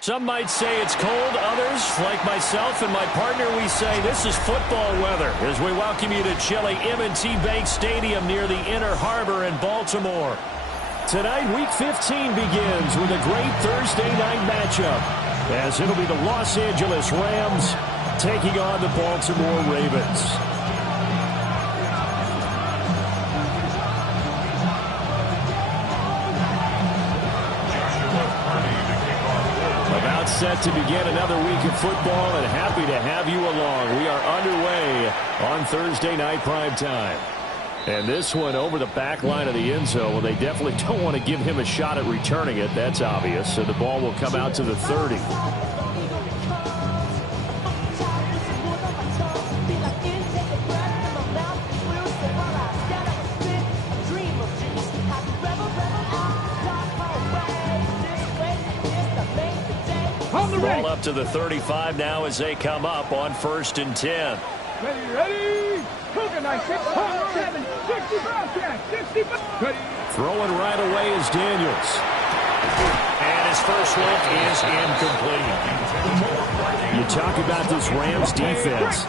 Some might say it's cold. Others, like myself and my partner, we say this is football weather as we welcome you to chilly M&T Bank Stadium near the Inner Harbor in Baltimore. Tonight, Week 15 begins with a great Thursday night matchup as it'll be the Los Angeles Rams taking on the Baltimore Ravens. Set to begin another week of football, and happy to have you along. We are underway on Thursday night prime time. And this one over the back line of the end zone. Well, they definitely don't want to give him a shot at returning it. That's obvious. So the ball will come out to the 30. Ball up to the 35 now as they come up on 1st and 10. Ready. Throwing right away is Daniels. And his first look is incomplete. You talk about this Rams defense.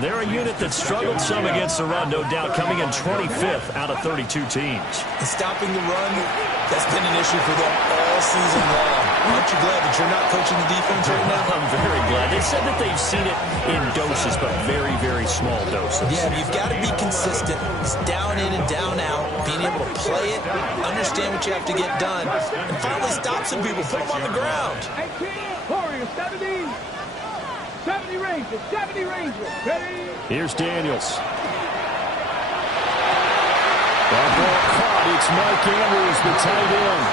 They're a unit that struggled some against the run, no doubt, coming in 25th out of 32 teams. And stopping the run, that's been an issue for them all season long. Aren't you glad that you're not coaching the defense right now? I'm very glad. They said that they've seen it in doses, but very, very small doses. Yeah, you've got to be consistent. It's down in and down out, being able to play it, understand what you have to get done, and finally stop some people, put them on the ground. 70 Rangers, 70 Rangers. Ready? Here's Daniels. That ball caught. It's Mark Andrews, the tight end.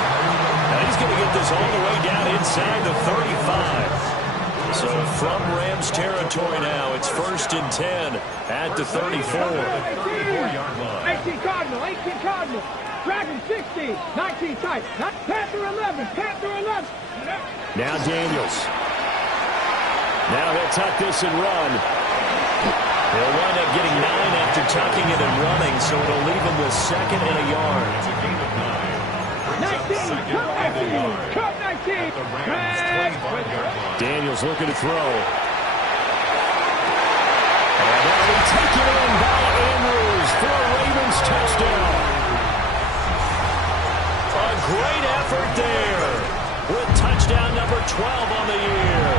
Now he's going to get this all the way down inside the 35. So from Rams territory now, it's 1st and 10 at the 34. 18 Cardinal, 18 Cardinal. Dragon 60, 19 tight. Panther 11, Panther 11. Now Daniels. Now he'll tuck this and run. He'll wind up getting 9 after tucking it and running, so it'll leave him with 2nd and a yard. 19, cut 19. Daniels looking to throw. And that'll be taken in by Andrews for a Ravens touchdown. A great effort there with touchdown number 12 on the year.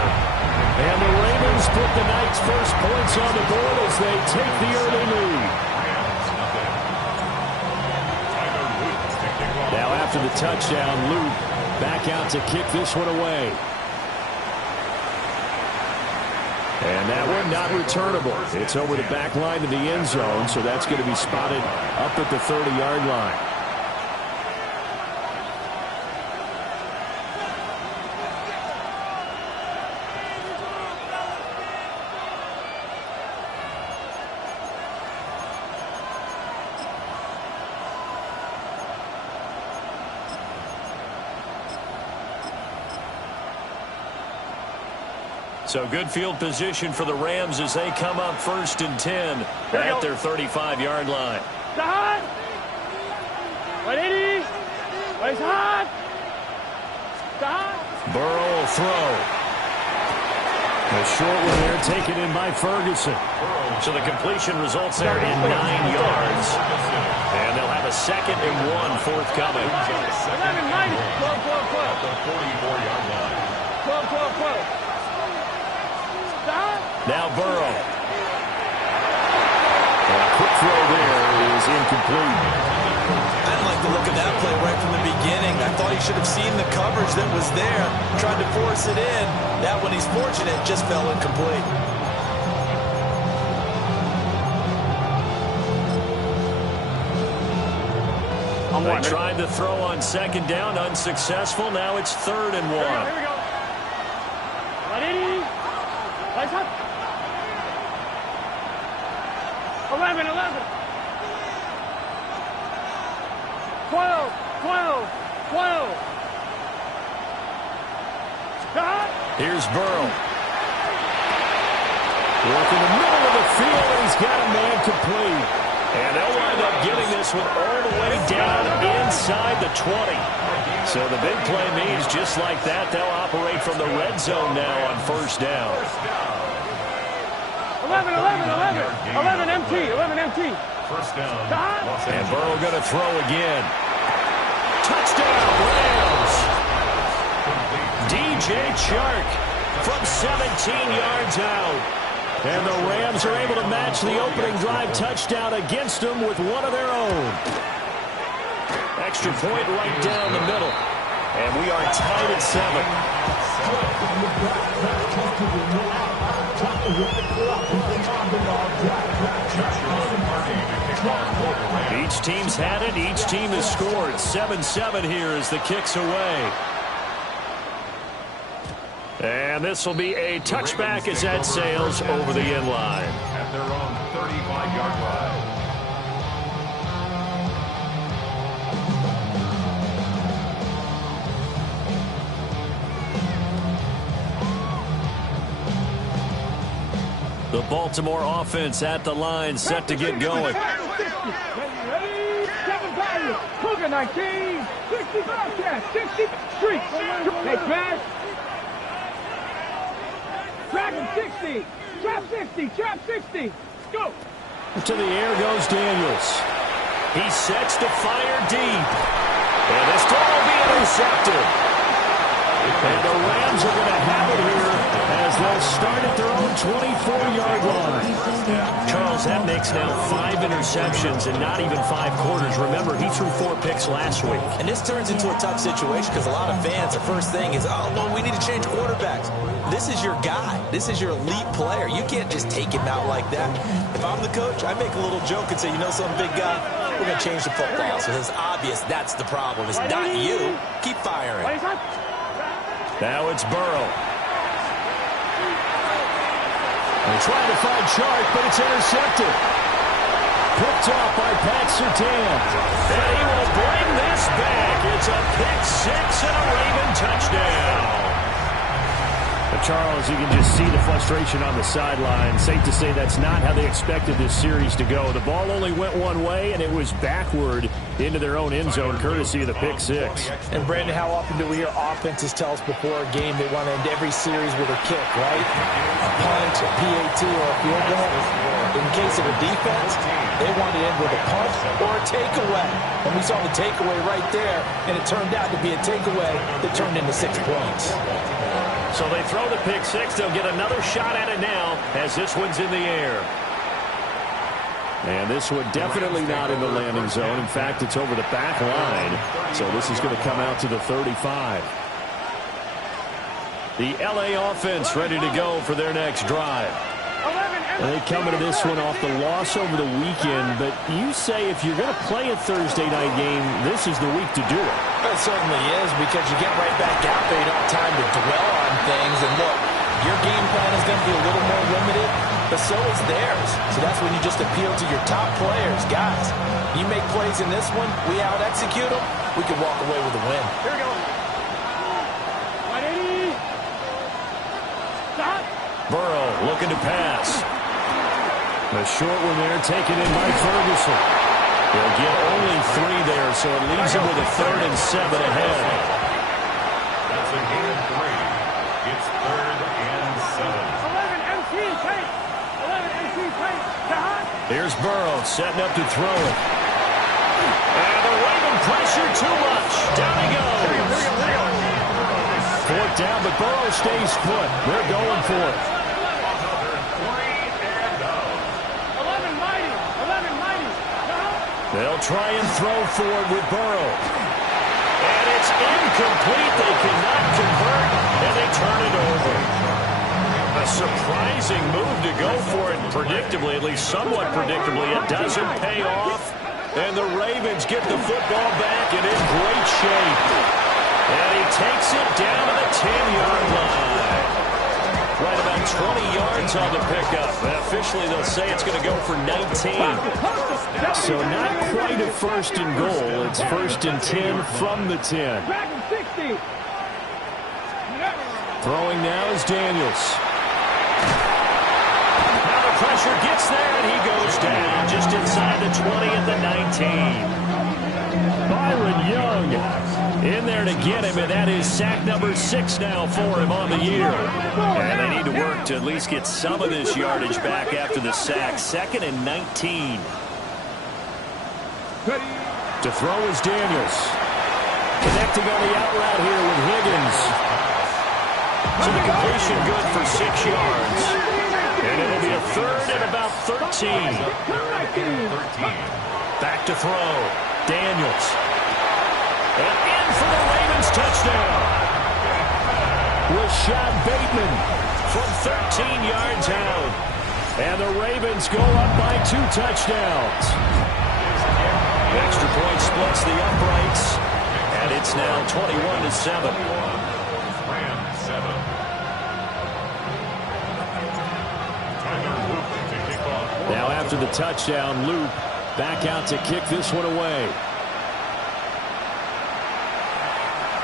And the Ravens put the night's first points on the board as they take the early lead. Now after the touchdown, Luke back out to kick this one away. And that one not returnable. It's over the back line of the end zone, so that's going to be spotted up at the 30-yard line. So good field position for the Rams as they come up 1st and 10 at their 35-yard line. Side. 180. Right side. Side. Burrow will throw. A short one there taken in by Ferguson. So the completion results there in 9 yards. And they'll have a 2nd and 1 forthcoming. 11, 90. 12, 12, 12. The 44-yard line. 12, 12, 12. Now Burrow. And a quick throw there is incomplete. I didn't like the look of that play right from the beginning. I thought he should have seen the coverage that was there, tried to force it in. That one, he's fortunate, just fell incomplete. They tried to throw on second down, unsuccessful. Now it's 3rd and 1. Here we go. Ready? Lights up. 11, 11. 12, 12, 12. Stop. Here's Burrow. Look in the middle of the field, and he's got a man complete. And they'll wind up getting this one all the way down inside the 20. So the big play means just like that, they'll operate from the red zone now on 1st down. 11, 11, 11. 11 MT, 11 MT. First down. Stop. And Burrow going to throw again. Touchdown, Rams. DJ Chark from 17 yards out. And the Rams are able to match the opening drive touchdown against them with one of their own. Extra point right down the middle. And we are tied at 7. Each team's had it. Each team has scored. 7-7 here as the kick's away. And this will be a touchback as that sails over the end line. At their own 35-yard line. The Baltimore offense at the line, set to get going. Ready? 7 value. Cougar 19. 60 broadcast. 60 street. Hey, Trash. Dragon 60. Trap 60. Trap 60. Go. To the air goes Daniels. He sets to fire deep. And this ball will be intercepted. And the Rams are going to have it here as they'll start at their own 24-yard line. Charles, that makes now 5 interceptions in not even 5 quarters. Remember, he threw 4 picks last week. And this turns into a tough situation because a lot of fans, the first thing is, oh, no, we need to change quarterbacks. This is your guy. This is your elite player. You can't just take him out like that. If I'm the coach, I make a little joke and say, you know something, big guy? We're going to change the football. So it's obvious that's the problem. It's not you. Keep firing. Now it's Burrow. They try to find Chark, but it's intercepted. Picked off by Pat Surtain. And he will bring this back. It's a pick 6 and a Raven touchdown. Charles, you can just see the frustration on the sideline. Safe to say that's not how they expected this series to go. The ball only went one way, and it was backward into their own end zone, courtesy of the pick 6. And, Brandon, how often do we hear offenses tell us before a game they want to end every series with a kick, right? A punt, a PAT, or a field goal. In case of a defense, they want to end with a punt or a takeaway. And we saw the takeaway right there, and it turned out to be a takeaway that turned into 6 points. So they throw the pick 6. They'll get another shot at it now as this one's in the air. And this one definitely not in the landing zone. In fact, it's over the back line. So this is going to come out to the 35. The LA offense ready to go for their next drive. And they come into this one off the loss over the weekend. But you say if you're going to play a Thursday night game, this is the week to do it. It certainly is, because you get right back out there. You don't have time to dwell on things. And look, your game plan is going to be a little more limited, but so is theirs. So that's when you just appeal to your top players. Guys, you make plays in this one, we out-execute them, we can walk away with a win. Here we go. 180. Stop. Burrow looking to pass. The short one there taken in by Ferguson. They'll get only 3 there, so it leaves them with a 3rd and 7 ahead. That's a gain of 3. It's 3rd and 7. 11 MT take. 11 MT take. Here's Burrow setting up to throw it. And the Raven pressure too much. Down he goes. 4th down, but Burrow stays put. They're going for it. They'll try and throw for it with Burrow. And it's incomplete. They cannot convert, and they turn it over. A surprising move to go for it predictably, at least somewhat predictably. It doesn't pay off, and the Ravens get the football back and in great shape. And he takes it down to the 10-yard line. Right about 20 yards on the pickup. And officially, they'll say it's going to go for 19. So not quite a first and goal. It's first and 10 from the 10. Throwing now is Daniels. Now the pressure gets there, and he goes down just inside the 20 at the 19. Byron Young in there to get him, and that is sack number 6 now for him on the year. And they need to work to at least get some of this yardage back after the sack. 2nd and 19. To throw is Daniels. Connecting on the out route here with Higgins. So the completion good for 6 yards. And it'll be a 3rd and about 13. Back to throw. Daniels. And in for the Ravens touchdown. Rashad Bateman from 13 yards out. And the Ravens go up by 2 touchdowns. Extra point splits the uprights. And it's now 21-7. Now after the touchdown, Loop back out to kick this one away.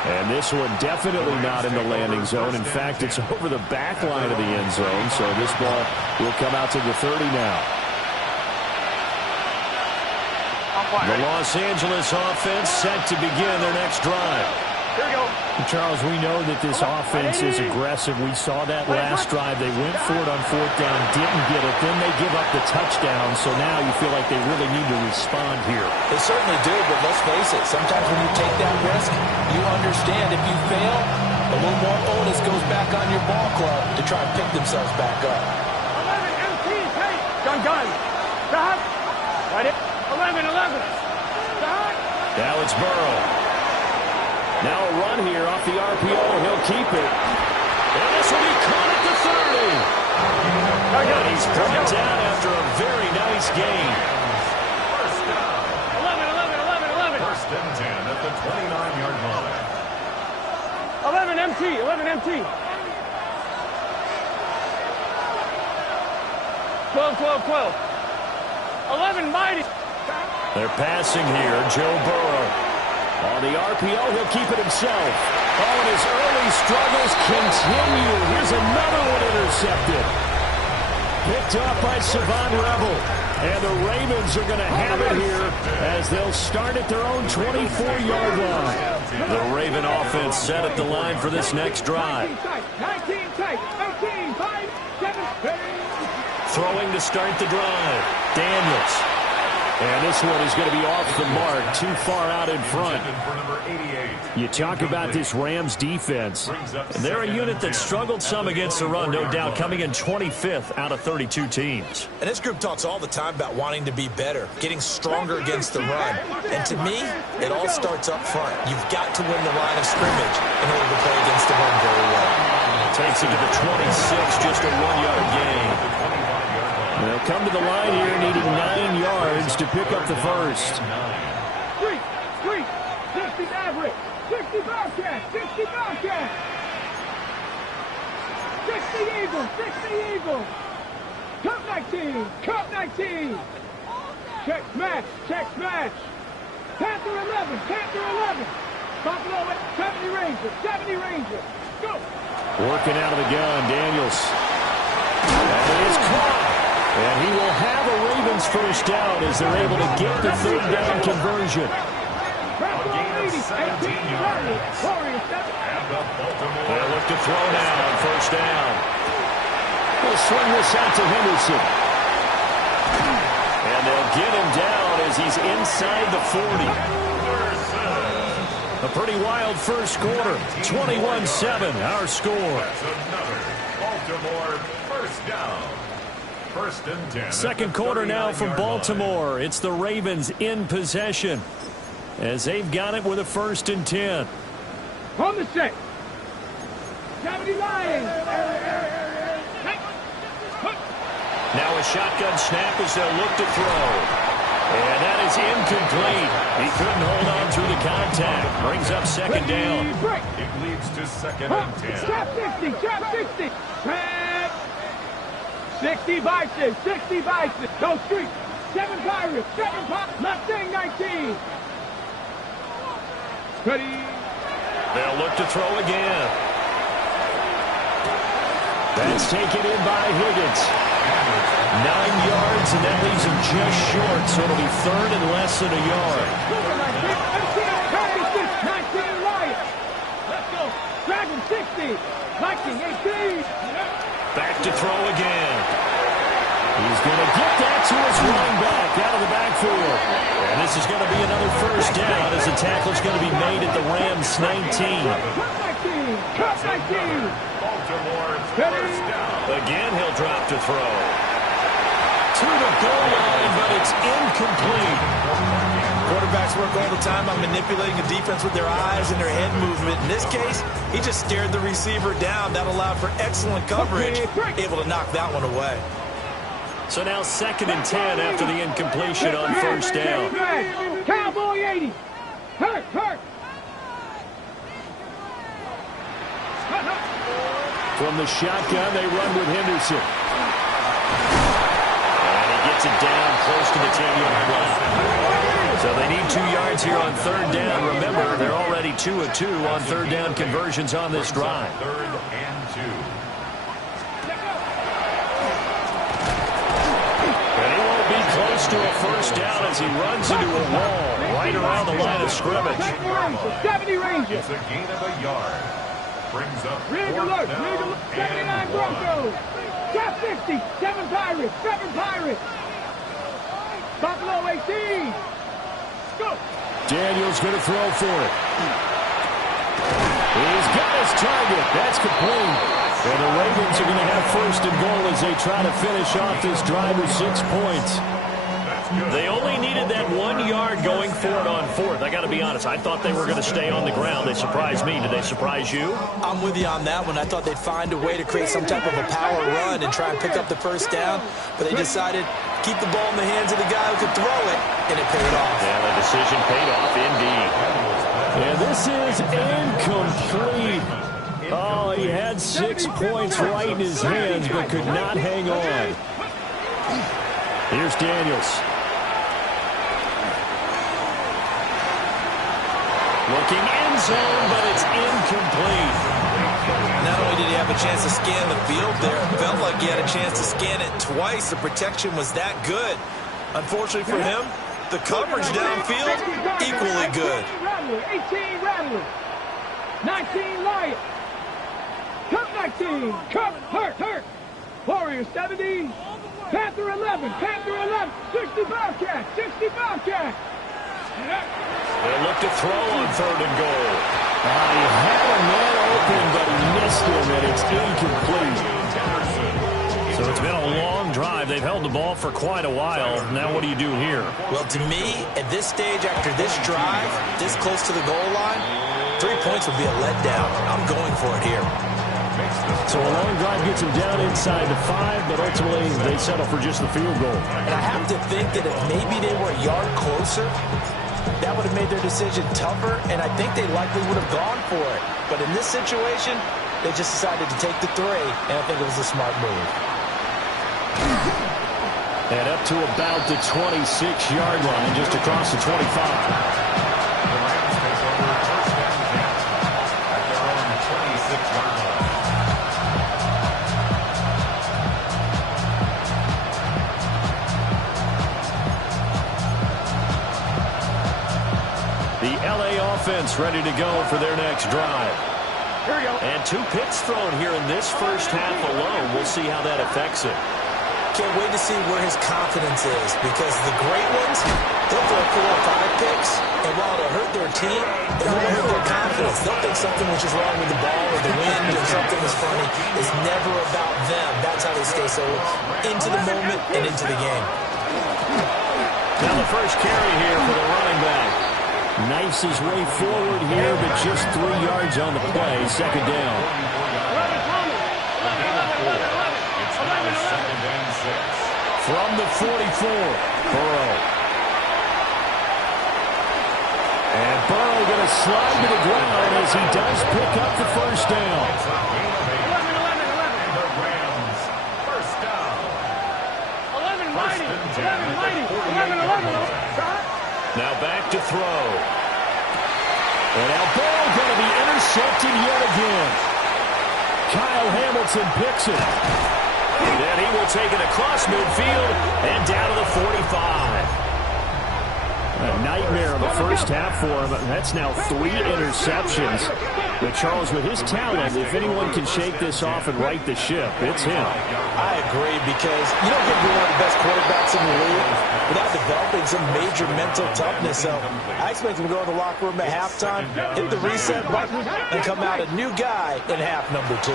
And this one definitely not in the landing zone. In fact, it's over the back line of the end zone. So this ball will come out to the 30 now. The Los Angeles offense set to begin their next drive. Here we go. Charles, we know that this offense is aggressive. We saw that last drive. They went for it on 4th down, didn't get it. Then they give up the touchdown. So now you feel like they really need to respond here. They certainly do, but let's face it. Sometimes when you take that risk, you understand if you fail, a little more onus goes back on your ball club to try and pick themselves back up. 11 MT, hey, gun. Stop. Right it. 11. Stop. Now it's Burrow. Now a run here off the RPO. He'll keep it. And this will be caught at the 30. And he's brought down after a very nice gain. First down. 11. First and 10 at the 29-yard line. 11 MT. 12. 11 mighty. They're passing here. Joe Burrow. On the RPO, he'll keep it himself. Oh, and his early struggles continue. Here's another one intercepted. Picked off by Savon Rebel. And the Ravens are going to have it here as they'll start at their own 24-yard line. The Raven offense set at the line for this next drive. 19 tight. 18, 5, 7, 8. Throwing to start the drive. Daniels. And this one is going to be off the mark, too far out in front. You talk about this Rams defense. They're a unit that struggled some against the run, no doubt, coming in 25th out of 32 teams. And this group talks all the time about wanting to be better, getting stronger against the run. And to me, it all starts up front. You've got to win the line of scrimmage in order to play against the run very well. Takes it to the 26, just a 1-yard gain. They'll come to the line here needing 9 yards to pick up the first. 3, 60 average, 60 Bobcat, 60 Bobcat. 60 Eagles. Cup 19. Check smash. Panther 11. Buffalo at 70 Rangers. Go. Working out of the gun, Daniels. And it is caught. And he will have a Ravens first down as they're able to get the 3rd down conversion. They'll look to throw now on 1st down. They'll swing this out to Henderson. And they'll get him down as he's inside the 40. A pretty wild first quarter. 21-7, our score. That's another Baltimore first down. first and 10. Second quarter now from Baltimore. It's the Ravens in possession as they've got it with a first and 10. On the set. 70 Lions. Now a shotgun snap as they'll look to throw. And that is incomplete. He couldn't hold on through the contact. Brings up second down. It leads to second and 10. Trap 60, trap 60. Trap 60 Bison, 60 Bison. Go street. 7 Pirates, 7 Pirates. Mustang 19. Ready. They'll look to throw again. That's taken in by Higgins. 9 yards, and that leaves him just short, so it'll be third and less than a yard. 19 Lions. Let's go. Dragon 60. Viking 18. Back to throw again. He's going to get that to his running back out of the backfield. And this is going to be another first down as the tackle's going to be made at the Rams 19. Cut 19. Baltimore's first down. Again, he'll drop to throw. To the goal line, but it's incomplete. Quarterbacks work all the time on manipulating the defense with their eyes and their head movement. In this case, he just stared the receiver down. That allowed for excellent coverage, able to knock that one away. So now second and 10 after the incompletion on first down. Cowboy 80. Hurt. From the shotgun, they run with Henderson. And he gets it down close to the 10-yard line. So they need 2 yards here on third down. Remember, they're already 2 of 2 on third down conversions on this drive. Third and 2. And he won't be close to a first down as he runs into a wall right around the line of scrimmage. 70 Rangers. It's a gain of a yard. Brings up Rig fourth alert. down 79 and 1. Broncos. Trap 60. 7 Pirates. 7 Pirates. Buffalo 18. Go. Daniels going to throw for it. He's got his target. That's complete. And the Ravens are going to have first and goal as they try to finish off this drive with 6 points. They only needed that 1 yard going for it on fourth. I got to be honest. I thought they were going to stay on the ground. They surprised me. Did they surprise you? I'm with you on that one. I thought they'd find a way to create some type of a power run and try and pick up the first down, but they decided to keep the ball in the hands of the guy who could throw it, and it paid off. Yeah, the decision paid off indeed. And this is incomplete. Oh, he had 6 points right in his hands, but could not hang on. Here's Daniels. Looking end zone, but it's incomplete. Not only did he have a chance to scan the field there, it felt like he had a chance to scan it twice. The protection was that good. Unfortunately for him, the coverage downfield, equally good. 18 Rattler. 19 Lions. Cup 19. Cup hurt. Warriors 70. Panther 11. 60 Bobcats. They'll look to throw on third and goal. He had a man open, but he missed him, and it's incomplete. So it's been a long drive. They've held the ball for quite a while. Now what do you do here? Well, to me, at this stage, after this drive, this close to the goal line, 3 points would be a letdown. I'm going for it here. So a long drive gets them down inside the 5, but ultimately they settle for just the field goal. And I have to think that if maybe they were a yard closer, that would have made their decision tougher, and I think they likely would have gone for it. But in this situation, they just decided to take the 3, and I think it was a smart move. And up to about the 26-yard line, just across the 25. The Rams take over first and 10 at their own 26-yard line. The LA offense ready to go for their next drive. Here we go. And 2 picks thrown here in this first half alone. We'll see how that affects it. can't wait to see where his confidence is, because the great ones, they'll throw 4 or 5 picks, and while it'll hurt their team, it won't hurt their confidence. They'll think something was just wrong with the ball or the wind or something was funny. It's never about them. That's how they stay so into the moment and into the game. Now the first carry here for the running back. Knifes his way forward here, but just 3 yards on the play. Second down. From the 44, Burrow. And Burrow going to slide to the ground as he does pick up the first down. Now back to throw. And now Burrow going to be intercepted yet again. Kyle Hamilton picks it. Then he will take it across midfield and down to the 45. A nightmare in the first half for him. That's now 3 interceptions. But Charles, with his talent, if anyone can shake this off and right the ship, it's him. I agree, because you don't get to be one of the best quarterbacks in the league without developing some major mental toughness. So I expect him to go in the locker room at halftime, hit the reset button, and come out a new guy in half number 2.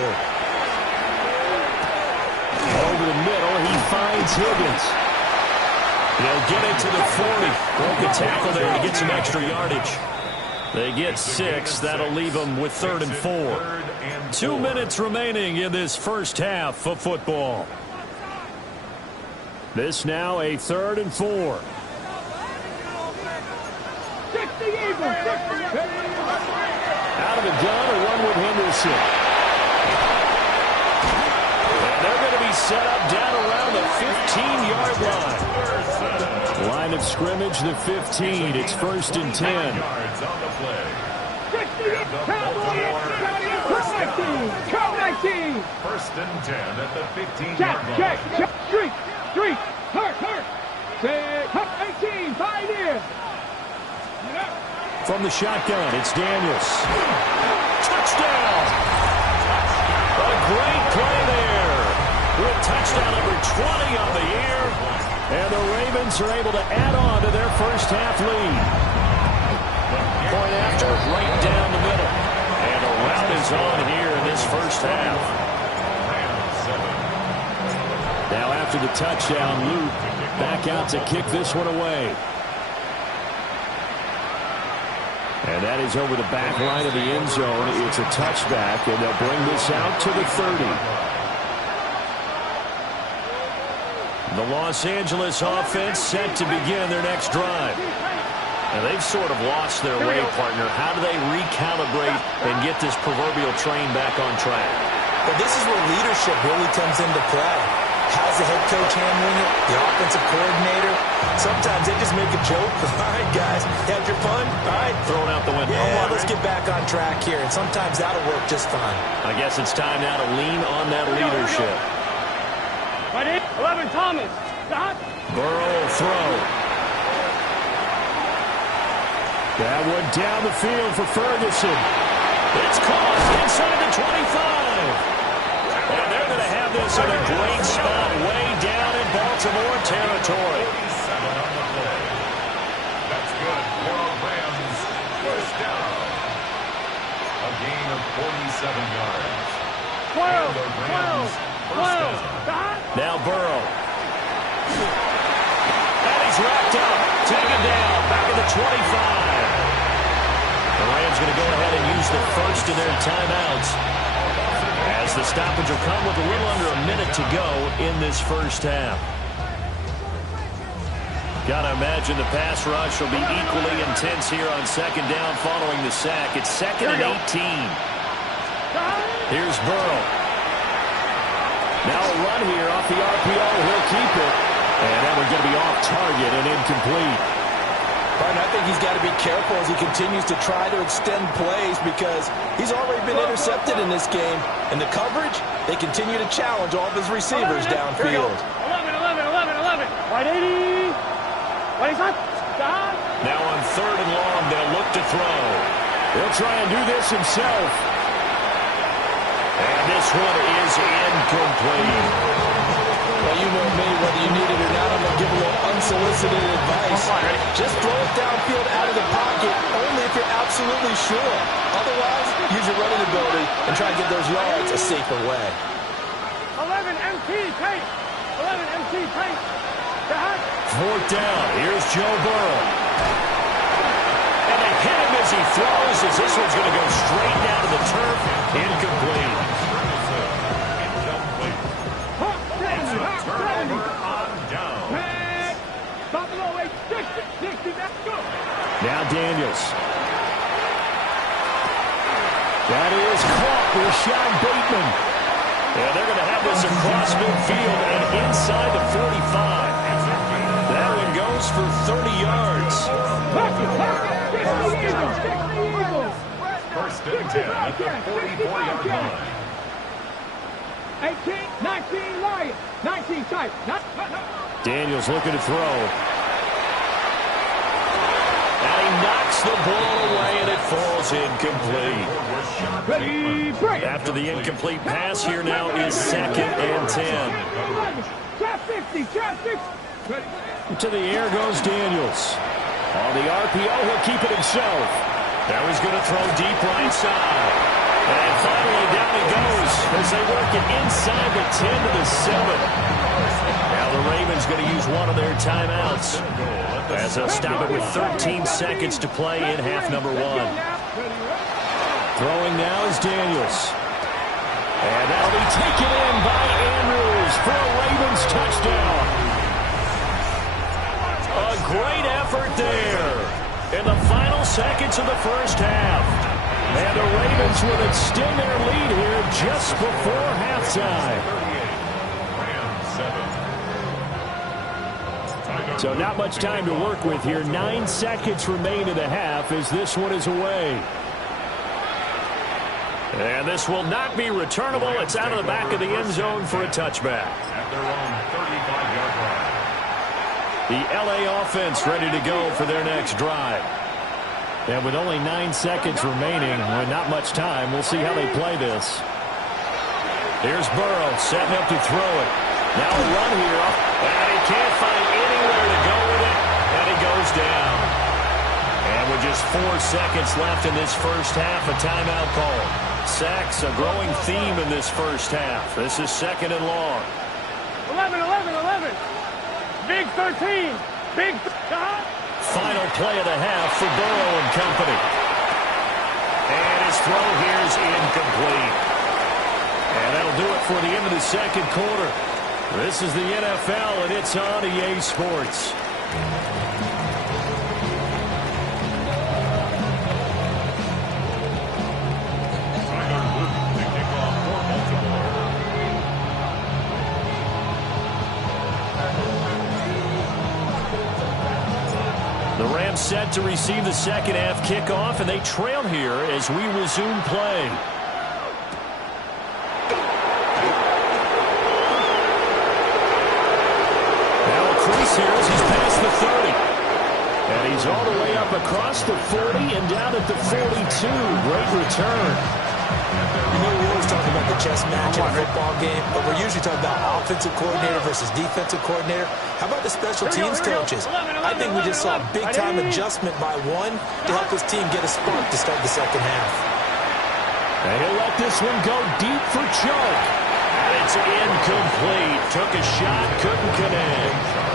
Over the middle, he finds Higgins. They'll get it to the 40. Broke a tackle there to get some extra yardage. They get 6. That'll leave them with 3rd and 4. 2 minutes remaining in this first half of football. This now a 3rd and 4. 60 Eagles. Out of the gun, a run with Henderson. And they're going to be set up down around the 15-yard line. Line of scrimmage, the 15. It's 1st and 10. 60 Cowboys. 19. 1st and 10 at the 15-yard line. Check. Street. Hurt. 18. 5 in. From the shotgun, it's Daniels. Touchdown! A great play there. With touchdown number 20 on the year. And the Ravens are able to add on to their first half lead. Point after, right down the middle. And a rout is on here in this first half. Now after the touchdown, Luke back out to kick this one away. And that is over the back line of the end zone. It's a touchback, and they'll bring this out to the 30. The Los Angeles offense set to begin their next drive. And they've sort of lost their way, partner. How do they recalibrate and get this proverbial train back on track? But this is where leadership really comes into play. How's the head coach handling it? The offensive coordinator? Sometimes they just make a joke. All right, guys, had your fun? All right. Throw it out the window. Yeah, let's get back on track here. And sometimes that'll work just fine. I guess it's time now to lean on that leadership. 11 Thomas. Stop. Burrow throw. That one down the field for Ferguson. It's caught inside the 25. And they're going to have this in a great spot way down in Baltimore territory. That's good for Rams. First down. A gain of 47 yards. 12. Now Burrow. And he's wrapped up. Taken down. Back at the 25. The Rams going to go ahead and use the first of their timeouts, as the stoppage will come with a little under a minute to go in this first half. Got to imagine the pass rush will be equally intense here on second down following the sack. It's 2nd and 18. Here's Burrow. Now a run here off the RPO. He'll keep it. And that one's going to be off target and incomplete. But I think he's got to be careful as he continues to try to extend plays, because he's already been intercepted in this game. And the coverage, they continue to challenge all of his receivers downfield. 11. Right 80. What is that? Stop. Now on 3rd and long, they'll look to throw. He'll try and do this himself. And this one is incomplete. Well, you know me, unsolicited advice. Just throw it downfield out of the pocket, only if you're absolutely sure. Otherwise, use your running ability and try to get those yards a safer way. 11 MT tape. 11 MT tape. Fourth down. Here's Joe Burrow. And they hit him as he throws, as this one's going to go straight down to the turf. Incomplete. Now Daniels. That is caught. Rashad Bateman. And they're going to have this across midfield and inside the 45. That one goes for 30 yards. First and 10 at the 44-yard line. 18, 19, Lions. 19 tight. Daniels looking to throw. And he knocks the ball away, and it falls incomplete. After the incomplete pass, here now is 2nd and 10. To the air goes Daniels. On the RPO, he'll keep it himself. Now he's going to throw deep right side. And finally, down he goes as they work it inside the 10 to the 7. Now the Ravens going to use one of their timeouts as they'll stop it with 13 seconds to play in half number 1. Throwing now is Daniels. And that'll be taken in by Andrews for a Ravens touchdown. A great effort there in the final seconds of the first half. And the Ravens will extend their lead here just before halftime. So not much time to work with here. 9 seconds remain in the half as this one is away. And this will not be returnable. It's out of the back of the end zone for a touchback. At their own 35-yard line. The LA offense ready to go for their next drive. And with only 9 seconds remaining, with not much time, we'll see how they play this. Here's Burrow setting up to throw it. Now a run here. And he can't find anywhere to go with it. And he goes down. And with just 4 seconds left in this first half, a timeout call. Sacks, a growing theme in this first half. This is 2nd and long. 11. Big 13. Big. Final play of the half for Burrow and company. And his throw here is incomplete. And that'll do it for the end of the second quarter. This is the NFL, and it's on EA Sports. The Rams set to receive the second half kickoff, and they trail here as we resume play. Now a crease here as he's past the 30. And he's all the way up across the 40 and down at the 42. Great return. You know, we always talk about the chess match in a football game, but we're usually talking about offensive coordinator versus defensive coordinator. How about the special teams coaches? I think we just saw a big-time adjustment by one to help his team get a spark to start the second half. And he'll let this one go deep for Chuck. And it's incomplete. Took a shot, couldn't connect.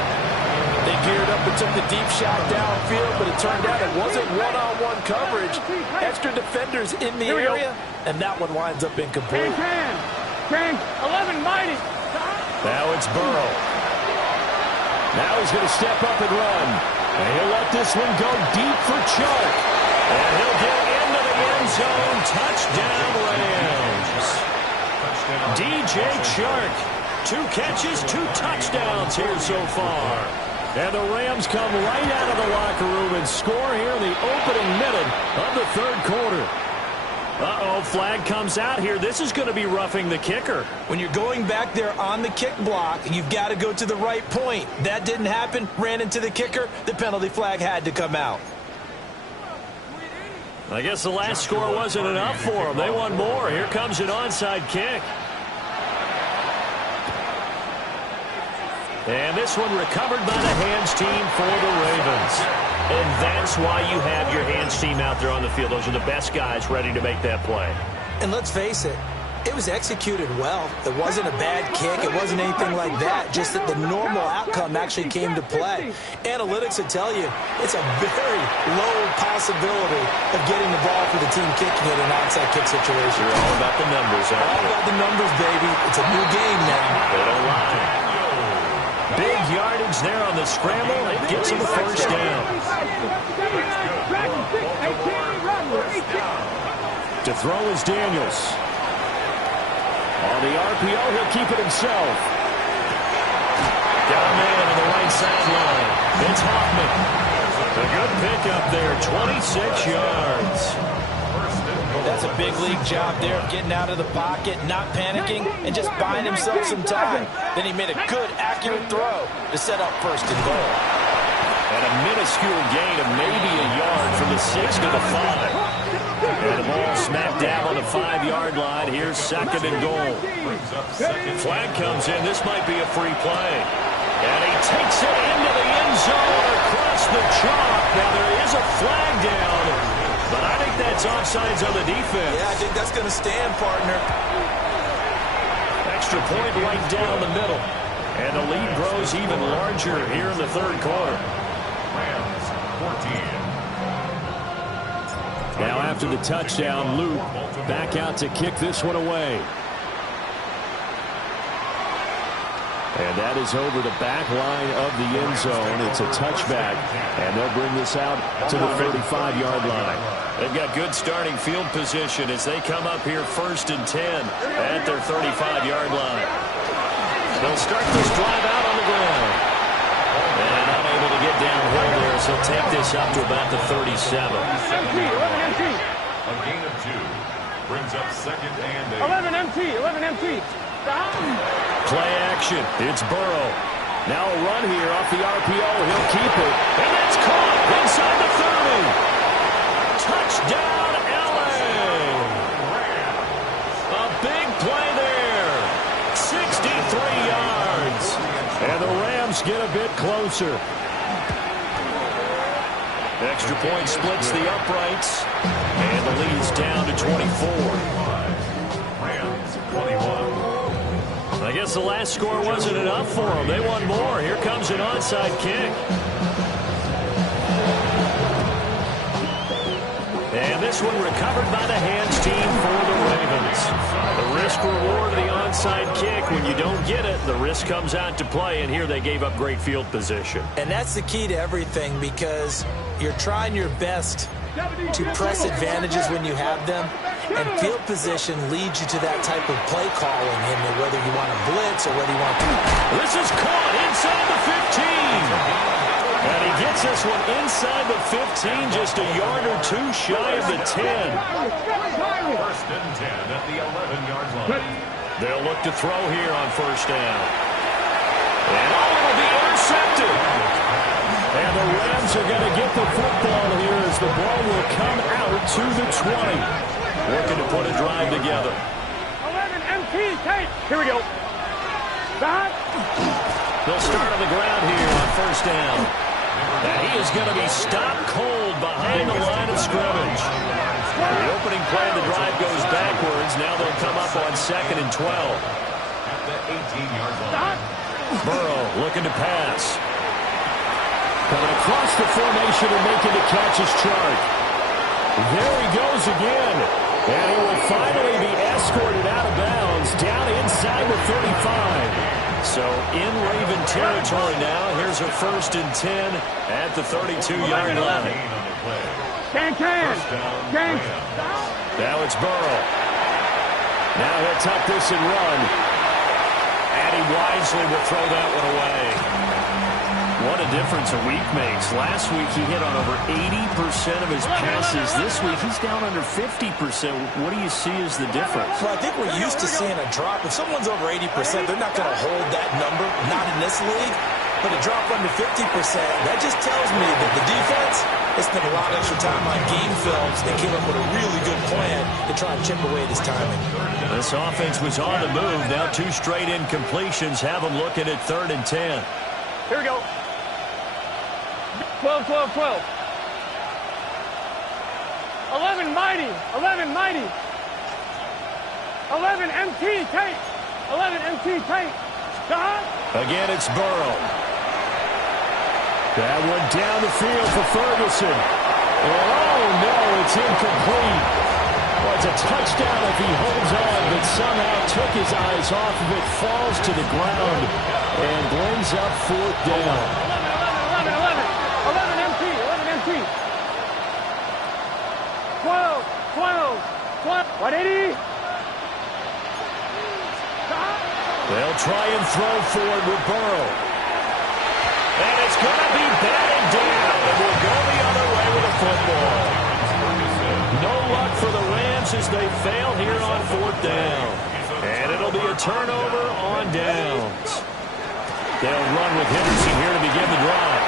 They geared up and took the deep shot downfield, but it turned out it wasn't one-on-one coverage. Extra defenders in the area, and that one winds up incomplete. 11 mighty. Now it's Burrow. Now he's going to step up and run. And he'll let this one go deep for Chuck. And he'll get into the end zone. Touchdown, Rams. DJ Chark. 2 catches, 2 touchdowns here so far. And the Rams come right out of the locker room and score here in the opening minute of the third quarter. Uh-oh, flag comes out here. This is going to be roughing the kicker. When you're going back there on the kick block, you've got to go to the right point. That didn't happen. Ran into the kicker. The penalty flag had to come out. I guess the last score wasn't enough for them. They want more. Here comes an onside kick. And this one recovered by the hands team for the Ravens. And that's why you have your hands team out there on the field. Those are the best guys ready to make that play. And let's face it, it was executed well. It wasn't a bad kick. It wasn't anything like that. Just that the normal outcome actually came to play. Analytics would tell you it's a very low possibility of getting the ball for the team kicking it in an onside kick situation. You're all about the numbers, aren't you? All about the numbers, baby. It's a new game now. They don't lie. Big yardage there on the scramble. It gets him a first down. To throw is Daniels. On the RPO, he'll keep it himself. Got a man on the right sideline. It's Hoffman. A good pickup there, 26 yards. That's a big league job there of getting out of the pocket, not panicking, and just buying himself some time. Then he made a good, accurate throw to set up first and goal. And a minuscule gain of maybe a yard from the 6 to the 5. And the ball smacked down on the 5-yard line. Here's second and goal. Flag comes in. This might be a free play. And he takes it into the end zone across the chalk. Now there is a flag down, but I think that's offsides on the defense. Yeah, I think that's going to stand, partner. Extra point right down the middle. And the lead grows even larger here in the third quarter. Rams 14. Now after the touchdown, Luke back out to kick this one away. And that is over the back line of the end zone. It's a touchback, and they'll bring this out to the 35-yard line. They've got good starting field position as they come up here first and 10 at their 35-yard line. They'll start this drive out on the ground. And unable to get downhill there, so he'll take this up to about the 37. A gain of 2 brings up second and 8. 11 MT. Play action. It's Burrow. Now a run here off the RPO. He'll keep it. And that's caught inside the 30. Touchdown, LA. A big play there. 63 yards. And the Rams get a bit closer. Extra point splits the uprights. And the lead's down to 24. Rams 21. I guess the last score wasn't enough for them. They want more. Here comes an onside kick. And this one recovered by the hands team for the Ravens. The risk reward of the onside kick. When you don't get it, the risk comes out to play. And here they gave up great field position. And that's the key to everything, because you're trying your best to press advantages when you have them, and field position leads you to that type of play calling, in whether you want to blitz or whether you want to. This is caught inside the 15. And he gets this one inside the 15, just a yard or two shy of the 10. First and 10 at the 11-yard line. They'll look to throw here on first down. And it'll be intercepted. And the Rams are going to get the football here as the ball will come out to the 20. Looking to put a drive together. 11 MT. Here we go. Back. They'll start on the ground here on first down. And he is going to be stopped cold behind the line of scrimmage. The opening play of the drive goes backwards. Now they'll come up on second and 12. At the 18-yard line. Burrow looking to pass. Coming across the formation and making the catch is Chark. There he goes again. And he will finally be escorted out of bounds down inside the 35. So in Raven territory now. Here's a first and 10 at the 32-yard line. Can. Now it's Burrow. Now he'll tuck this and run. And he wisely will throw that one away. What a difference a week makes. Last week he hit on over 80% of his passes. This week he's down under 50%. What do you see as the difference? Well, I think we're used to seeing a drop. If someone's over 80%, they're not going to hold that number, not in this league. But a drop under 50%, that just tells me that the defense has spent a lot of extra time on game films. They came up with a really good plan to try and chip away at his timing. This offense was on the move. Now 2 straight incompletions have them looking at 3rd and 10. Here we go. 12, 12, 12. 11 mighty. 11 mighty. 11 MT tank. 11 MT tank. Stop. Again, it's Burrow. That one down the field for Ferguson. And oh no, it's incomplete. Well, it's a touchdown if he holds on, but somehow took his eyes off of it, falls to the ground, and brings up fourth down. 11 MT. 11 MT. 12, 12, 12. 180. Stop. They'll try and throw forward with Burrow. And it's going to be batted down, and we'll go the other way with the football. No luck for the Rams as they fail here on fourth down. And it'll be a turnover on downs. They'll run with Henderson here to begin the drive.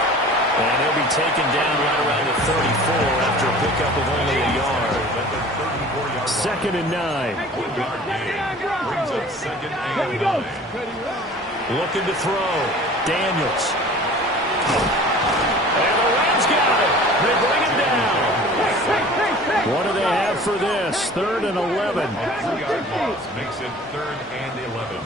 And he'll be taken down right around the 34 after a pickup of only a yard. 2nd and 9. Looking to throw. Daniels. And the Rams got it. They bring it down. What do they have for this? 3rd and 11. Makes it 3rd and 11.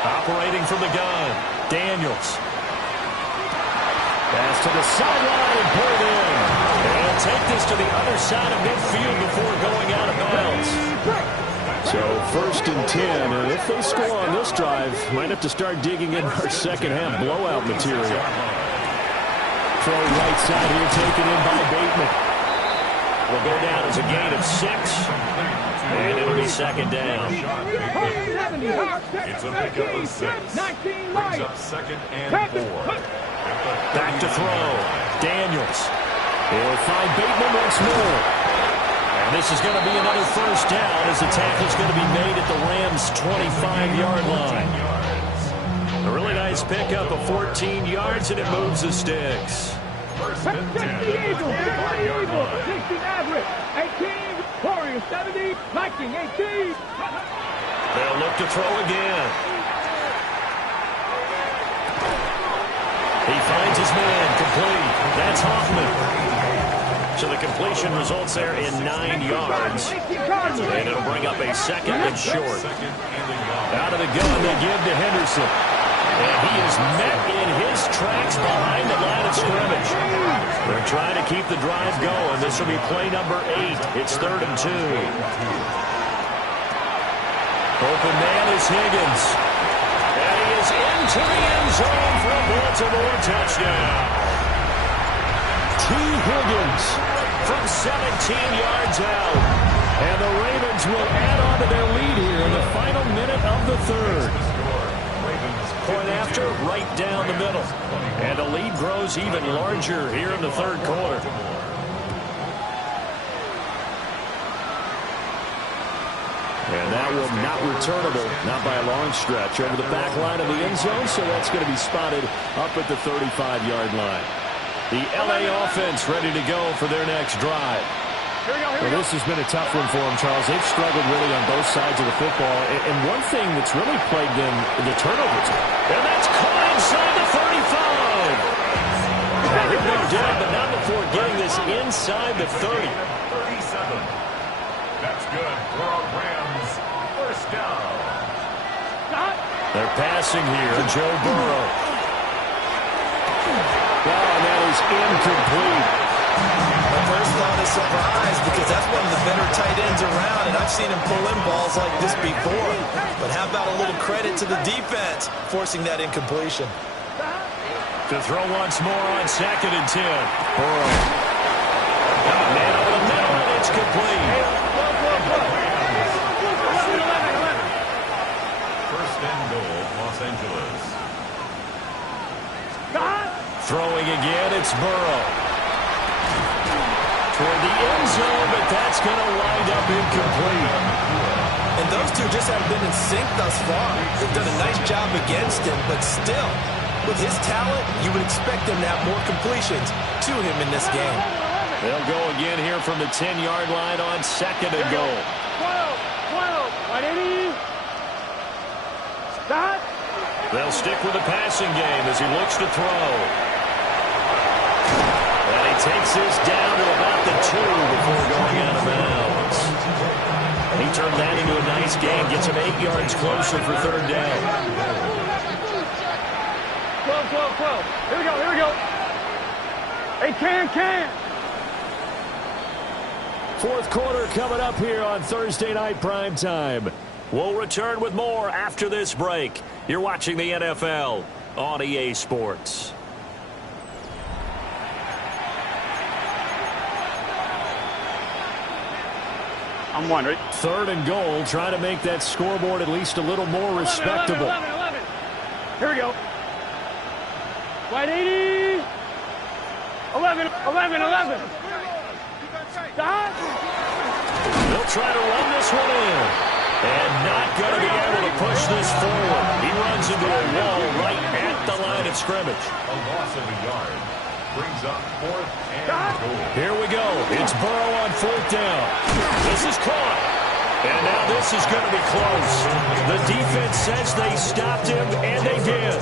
Operating from the gun. Daniels. Pass to the sideline and pulled in. And take this to the other side of midfield before going out of bounds. So 1st and 10, and if they score on this drive, might have to start digging in our second half blowout material. Throw right side here, taken in by Bateman. Will go down as a gain of 6, and it'll be 2nd down. It's a pickup of 6. Brings up 2nd and 4. Back to throw. Daniels. He'll find Bateman once more. And this is going to be another first down as the tackle's going to be made at the Rams' 25-yard line. A really nice pickup of 14 yards, and it moves the sticks. 60 Eagles, 60 Maverick, 18 Warriors, 70 Viking, 18. They'll look to throw again. He finds his man, complete. That's Hoffman. So the completion results there in 9 yards. And it'll bring up a 2nd and short. Out of the gun, they give to Henderson. And he is met in his tracks behind the line of scrimmage. They're trying to keep the drive going. This will be play number 8. It's 3rd and 2. Open man is Higgins. And he is into the end zone for a Baltimore touchdown. T. Higgins from 17 yards out. And the Ravens will add on to their lead here in the final minute of the 3rd. Point after, right down the middle. And the lead grows even larger here in the 3rd quarter. And that will not returnable, not by a long stretch, over the back line of the end zone, so that's going to be spotted up at the 35-yard line. The L.A. offense ready to go for their next drive. Well, this has been a tough one for them, Charles. They've struggled really on both sides of the football. And one thing that's really plagued them, the turnovers. And that's caught inside the 35. Now, they've been dead, but not before getting this inside the 30. 37. That's good for our Rams. First down. They're passing here to Joe Burrow. Wow, and that is incomplete. My first thought is surprise because that's one of the better tight ends around, and I've seen him pull in balls like this before. But how about a little credit to the defense forcing that incompletion? To throw once more on 2nd and 10. Burrow. Man over the middle, and it's complete. First and goal, Los Angeles. Throwing again, it's Burrow. Toward the end zone, but that's going to wind up incomplete. And those two just haven't been in sync thus far. They've done a nice job against him, but still, with his talent, you would expect him to have more completions to him in this game. They'll go again here from the 10-yard line on 2nd and goal. 12, 180. Stop. They'll stick with the passing game as he looks to throw. And he takes this down to about the 2 before going out of bounds. He turned that into a nice game, gets him 8 yards closer for third down. 12. Here we go. Hey, can. Fourth quarter coming up here on Thursday Night Primetime. We'll return with more after this break. You're watching the NFL on EA Sports. I'm wondering. Third and goal, trying to make that scoreboard at least a little more respectable. 11. Here we go. Wide 80. 11. Stop. They'll try to run this one in. And not going to be able to push this forward. He runs into a wall right at the line of scrimmage. A loss of a yard. Brings up 4th and goal. Here we go. It's Burrow on 4th down. This is caught. And now this is going to be close. The defense says they stopped him, and they did.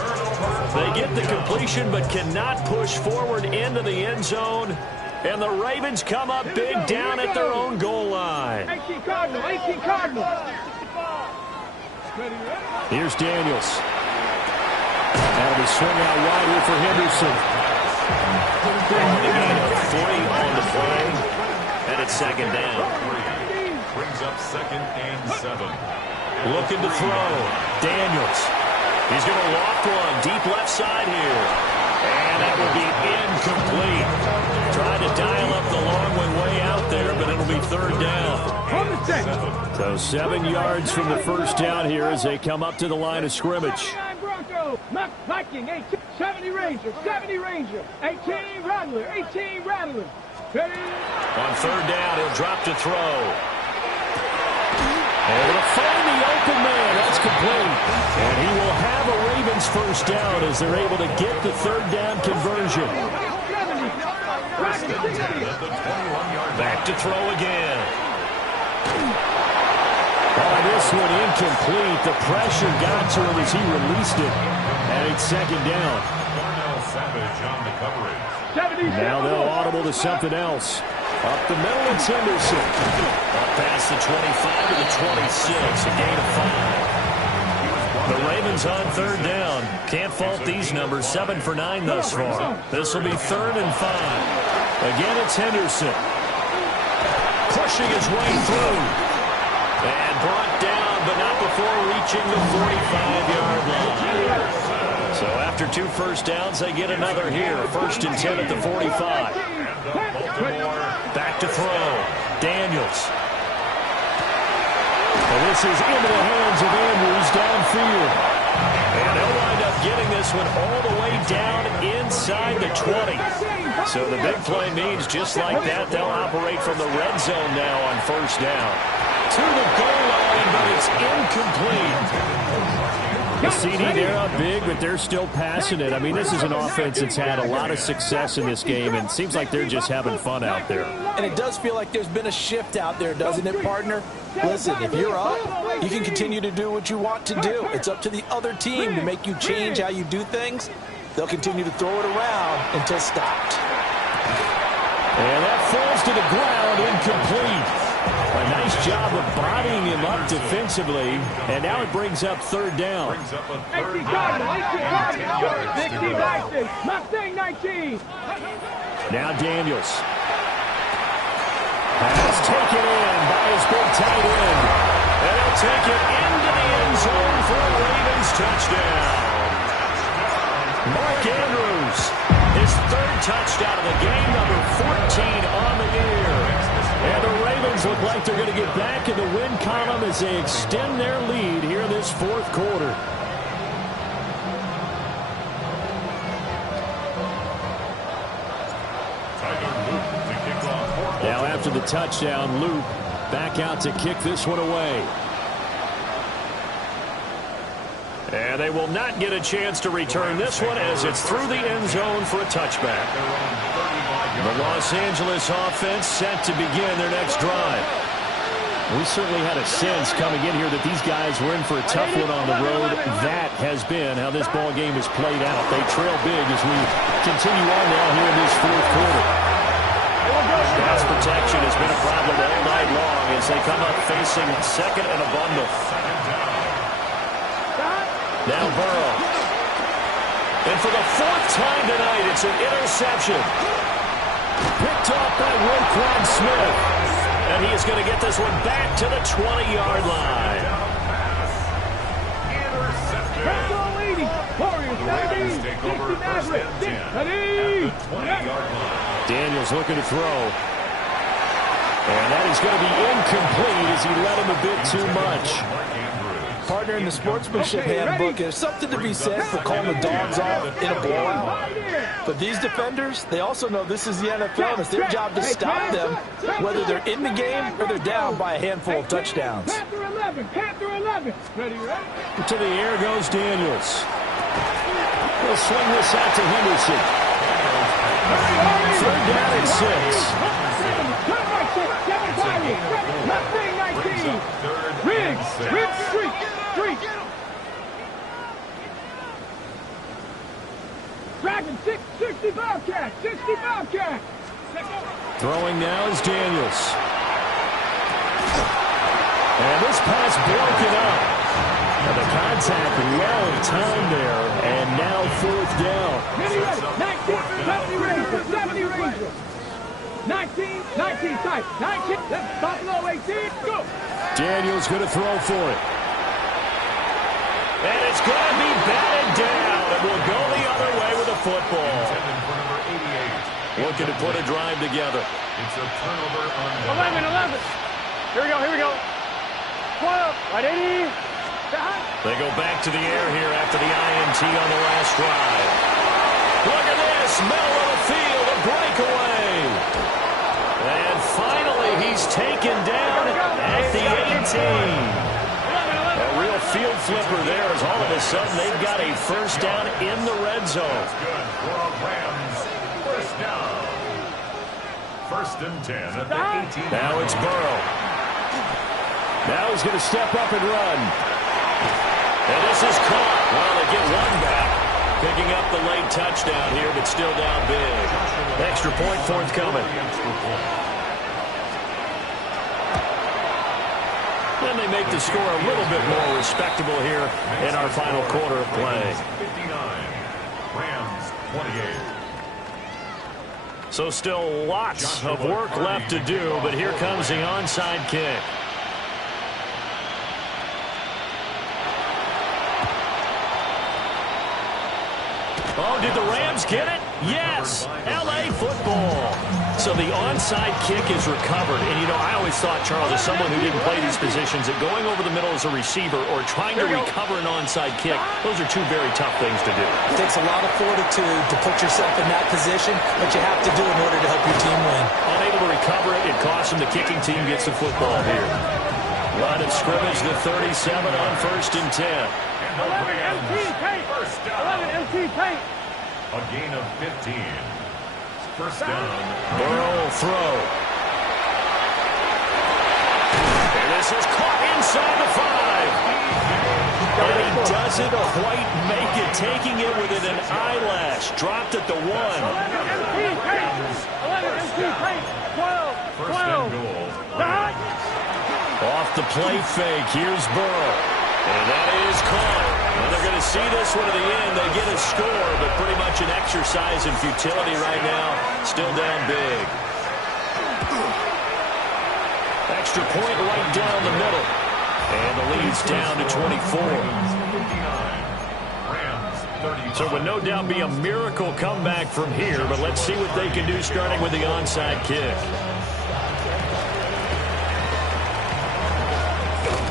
They get the completion but cannot push forward into the end zone. And the Ravens come up big down at their own goal line. 18 Cardinal. Here's Daniels. That'll be swung out wide here for Henderson. They gain a 3 on the play. And it's second down. Brings up 2nd and 7. Looking to throw. Daniels. He's going to loft one deep left side here. And that will be incomplete. Tried to dial up the long one way out there, but it'll be third down. So 7 yards from the first down here as they come up to the line of scrimmage. Bronco, Viking, 18, 70 Ranger, 18 Rattler. On third down, he'll drop to throw. Able to find the open man. That's complete. And he will have a Ravens first down as they're able to get the third down conversion. Back to throw again. Oh, this one incomplete. The pressure got to him as he released it. And it's second down. Darnell Savage on the coverage. Now they'll audible to something else. Up the middle, it's Henderson. Up past the 25 to the 26, a gain of 5. The Ravens on third down. Can't fault these numbers, 7 for 9 thus far. This will be 3rd and 5. Again, it's Henderson. Pushing his way through. And brought down, but not before reaching the 45-yard line. So after 2 first downs, they get another here. 1st and 10 at the 45. Back to throw. Daniels. And this is into the hands of Andrews downfield. And they'll wind up getting this one all the way down inside the 20. So the big play means just like that, they'll operate from the red zone now on first down. To the goal line, but it's incomplete. The CD, they're up big, but they're still passing it. I mean, this is an offense that's had a lot of success in this game, and it seems like they're just having fun out there. And it does feel like there's been a shift out there, doesn't it, partner? Listen, if you're up, you can continue to do what you want to do. It's up to the other team to make you change how you do things. They'll continue to throw it around until stopped. And that falls to the ground, incomplete. A nice job of bodying him up defensively, and now it brings up third down. 18 Cardinal, 60 Vices, Mustang 19. Now Daniels. Has taken in by his big tight end. And he'll take it into the end zone for a Ravens touchdown. Mark Andrews, his 3rd touchdown of the game, number 14 on the year. And the Ravens look like they're going to get back in the win column as they extend their lead here in this 4th quarter. Now after the touchdown, Luke back out to kick this one away. And they will not get a chance to return this one as it's through the end zone for a touchback. The Los Angeles offense set to begin their next drive. We certainly had a sense coming in here that these guys were in for a tough one on the road. That has been how this ball game has played out. They trail big as we continue on now here in this fourth quarter. Pass protection has been a problem all night long as they come up facing second and a bundle. Now Burrow. And for the fourth time tonight, it's an interception. Picked off by Roquan Smith. And he is going to get this one back to the 20-yard line. Daniels looking to throw. And that is going to be incomplete as he led him a bit too much. Partner, in the sportsmanship handbook, there's something to be said for calling the dogs off in a blowout. But these defenders, they also know this is the NFL, and it's their job to stop them, whether they're in the game or they're down by a handful of touchdowns. Panther 11, Panther 11. Ready? To the air goes Daniels. He'll swing this out to Henderson. Third down and 6. Riggs, streak. Dragon, 60 Bobcat. Throwing now is Daniels. And this pass broken up. And the contact well timed there. And now fourth down. 70 Rangers. 19 tight. 19, that's Buffalo 18, go. Daniels going to throw for it. And it's going to be batted down. It will go the other way with the football. Looking to put a drive together. It's a turnover on 11. Here we go. 12, right 80. They go back to the air here after the INT on the last drive. Look at this, middle of the field, a breakaway. And finally, he's taken down at the 18. A real field flipper there as all of a sudden they've got a first down in the red zone. good for a Rams. First down. First and 10 at the 18. Now it's Burrow. Now he's going to step up and run. And this is caught. Well, they get one back. Picking up the late touchdown here, but still down big. Extra point forthcoming. Then they make the score a little bit more respectable here in our final quarter of play. 59. Rams 28. So still lots of work left to do, but here comes the onside kick. Oh, did the Rams get it? Yes! L.A. football. So the onside kick is recovered. And, you know, I always thought, Charles, as someone who didn't play these positions, that going over the middle as a receiver or trying to recover an onside kick, those are two very tough things to do. It takes a lot of fortitude to put yourself in that position, but you have to do in order to help your team win. Unable to recover it, it costs them. The kicking team gets the football here. Line of scrimmage, the 37 on first and 10. 11 MT paint. A gain of 15. First down. Burrow will throw. And this is caught inside the 5. And he doesn't quite make it, taking it within an eyelash. Dropped at the 1. 11 MT paint. 12. First and goal. Off the play fake, here's Burrow. And that is caught. Well, they're going to see this one to the end. They get a score, but pretty much an exercise in futility right now. Still down big. Extra point right down the middle. And the lead's down to 24. So it would no doubt be a miracle comeback from here, but let's see what they can do starting with the onside kick.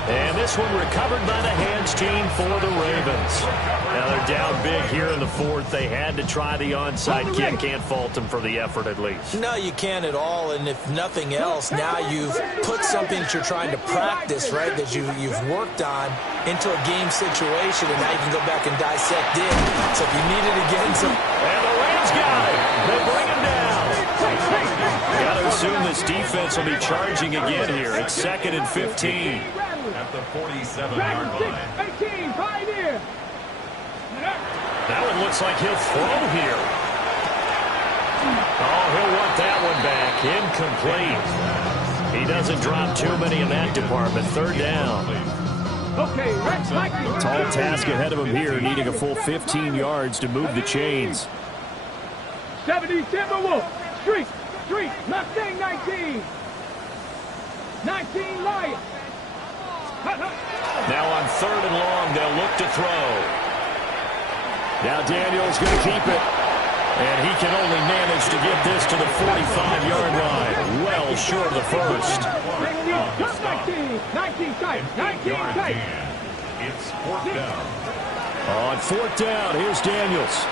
And this one recovered by the hands team for the Ravens. Now they're down big here in the fourth. They had to try the onside kick. Can't fault them for the effort at least. No, you can't at all. And if nothing else, now you've put something that you're trying to practice, right, that you've worked on into a game situation, and now you can go back and dissect it. So if you need it again, And the Rams got it. They bring him down. Got to assume this defense will be charging again here. It's 2nd and 15. At the 47-yard line. 18, Pioneer. That one looks like he'll throw here. Oh, he'll want that one back. Incomplete. He doesn't drop too many in that department. 3rd down. Okay, Rex Mikey. Tall task ahead of him here, needing a full 15 yards to move the chains. 70 Timberwolf. Street. Mustang 19. 19 Lion. Now on 3rd and long, they'll look to throw. Now Daniels going to keep it. And he can only manage to get this to the 45-yard line. Well short of the first. 19 tight. 19 tight. It's 4th down. On 4th down, here's Daniels.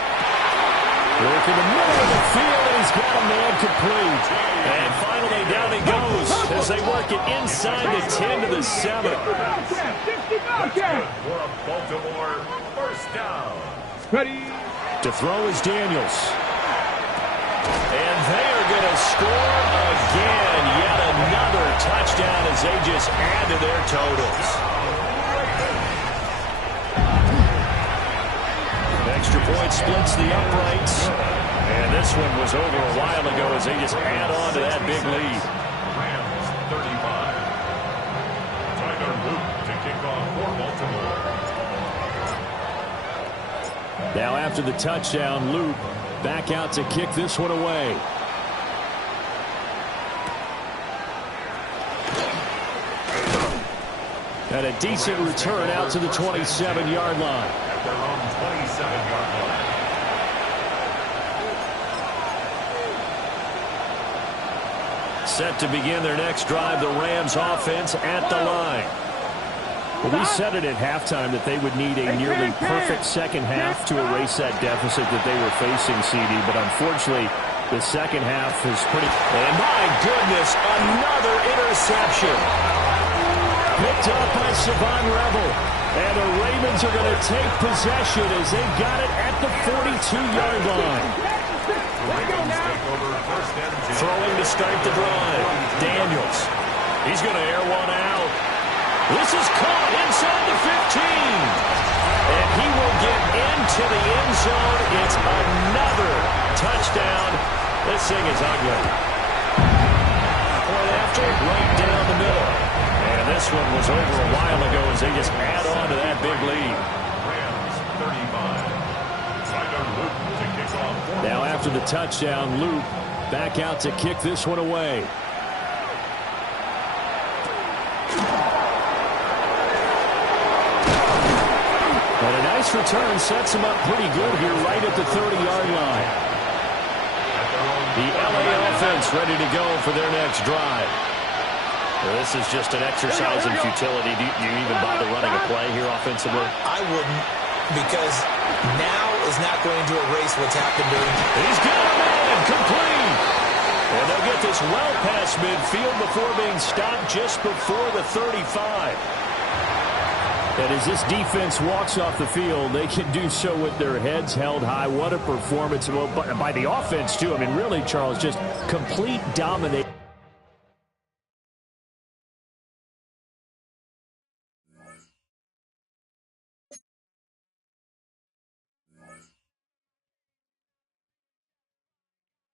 Work in the middle of the field, and he's got a man complete. And finally, down he goes as they work it inside the 10 to the 7. 60 For a Baltimore 1st down. Ready. To throw is Daniels. And they are going to score again. Yet another touchdown as they just add to their totals. Extra point splits the uprights. And this one was over a while ago as they just add on to that big lead. Rams 35. Tyler Luke to kick off for Baltimore. Now after the touchdown, Luke back out to kick this one away. And a decent return out to the 27-yard line. At their own 27-yard line. Set to begin their next drive, the Rams offense at the line. Well, we said it at halftime that they would need a nearly perfect second half to erase that deficit that they were facing, CD. But unfortunately, the second half is pretty... And my goodness, another interception. Picked up by Savon Rebel. And the Ravens are going to take possession as they got it at the 42-yard line. Throwing to start the drive. Daniels. He's going to air one out. This is caught inside the 15. And he will get into the end zone. It's another touchdown. This thing is ugly. Point after, right down the middle. And this one was over a while ago as they just add on to that big lead. Rams 35. Tyler Luke to kick off. Now after the touchdown, Luke back out to kick this one away. And a nice return sets him up pretty good here right at the 30-yard line. The LA offense ready to go for their next drive. Well, this is just an exercise in futility. Do you even bother running a play here offensively? I wouldn't, because now is not going to erase what's happened during. He's got a man complete. And they'll get this well past midfield before being stopped just before the 35. And as this defense walks off the field, they can do so with their heads held high. What a performance by the offense, too. I mean, really, Charles, just complete domination.